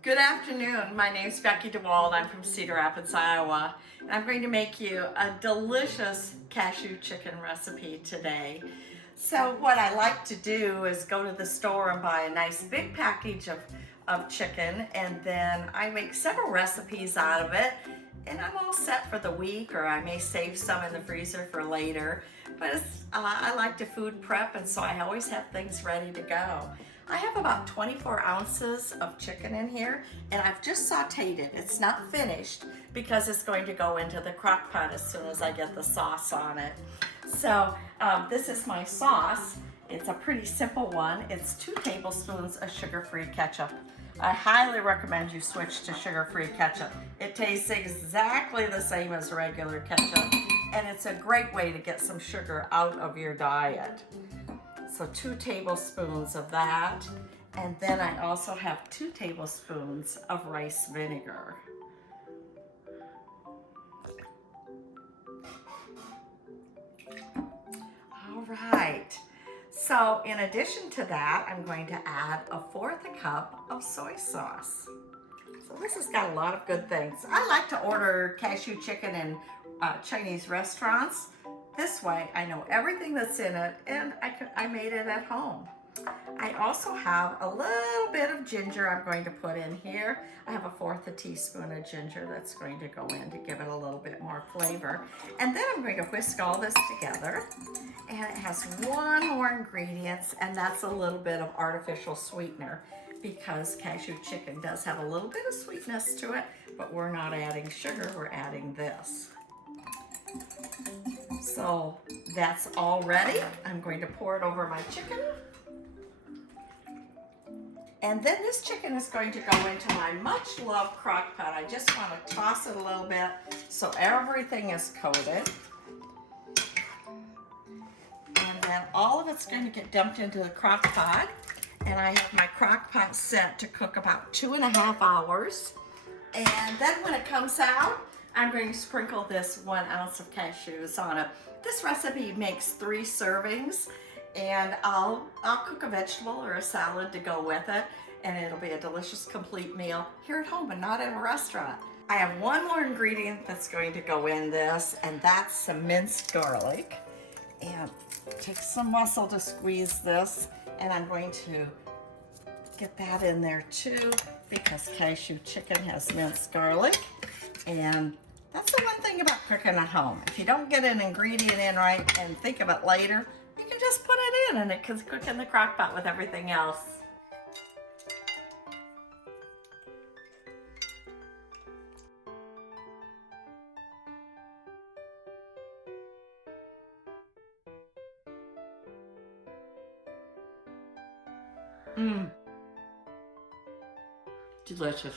Good afternoon. My name's Becky DeWald. I'm from Cedar Rapids, Iowa. And I'm going to make you a delicious cashew chicken recipe today. So what I like to do is go to the store and buy a nice big package of chicken, and then I make several recipes out of it, and I'm all set for the week, or I may save some in the freezer for later. But I like to food prep, and so I always have things ready to go. I have about 24 ounces of chicken in here, and I've just sauteed it. It's not finished because it's going to go into the crock pot as soon as I get the sauce on it. So this is my sauce. It's a pretty simple one. It's 2 tablespoons of sugar-free ketchup. I highly recommend you switch to sugar-free ketchup. It tastes exactly the same as regular ketchup, and it's a great way to get some sugar out of your diet. So 2 tablespoons of that, and then I also have 2 tablespoons of rice vinegar. All right, so in addition to that, I'm going to add 1/4 cup of soy sauce. So this has got a lot of good things. I like to order cashew chicken in Chinese restaurants. This way, I know everything that's in it, and I made it at home. I also have a little bit of ginger I'm going to put in here. I have 1/4 teaspoon of ginger that's going to go in to give it a little bit more flavor. And then I'm going to whisk all this together. And it has one more ingredient, and that's a little bit of artificial sweetener, because cashew chicken does have a little bit of sweetness to it, but we're not adding sugar, we're adding this. So that's all ready. I'm going to pour it over my chicken. And then this chicken is going to go into my much loved crock pot. I just want to toss it a little bit so everything is coated. And then all of it's going to get dumped into the crock pot. And I have my crock pot set to cook about 2.5 hours. And then when it comes out, I'm going to sprinkle this 1 ounce of cashews on it. This recipe makes 3 servings, and I'll cook a vegetable or a salad to go with it, and it'll be a delicious complete meal here at home and not in a restaurant. I have one more ingredient that's going to go in this, and that's some minced garlic. And it takes some muscle to squeeze this, and I'm going to get that in there too, because cashew chicken has minced garlic. And that's the one thing about cooking at home. If you don't get an ingredient in right and think of it later, you can just put it in and it can cook in the crock pot with everything else. Delicious.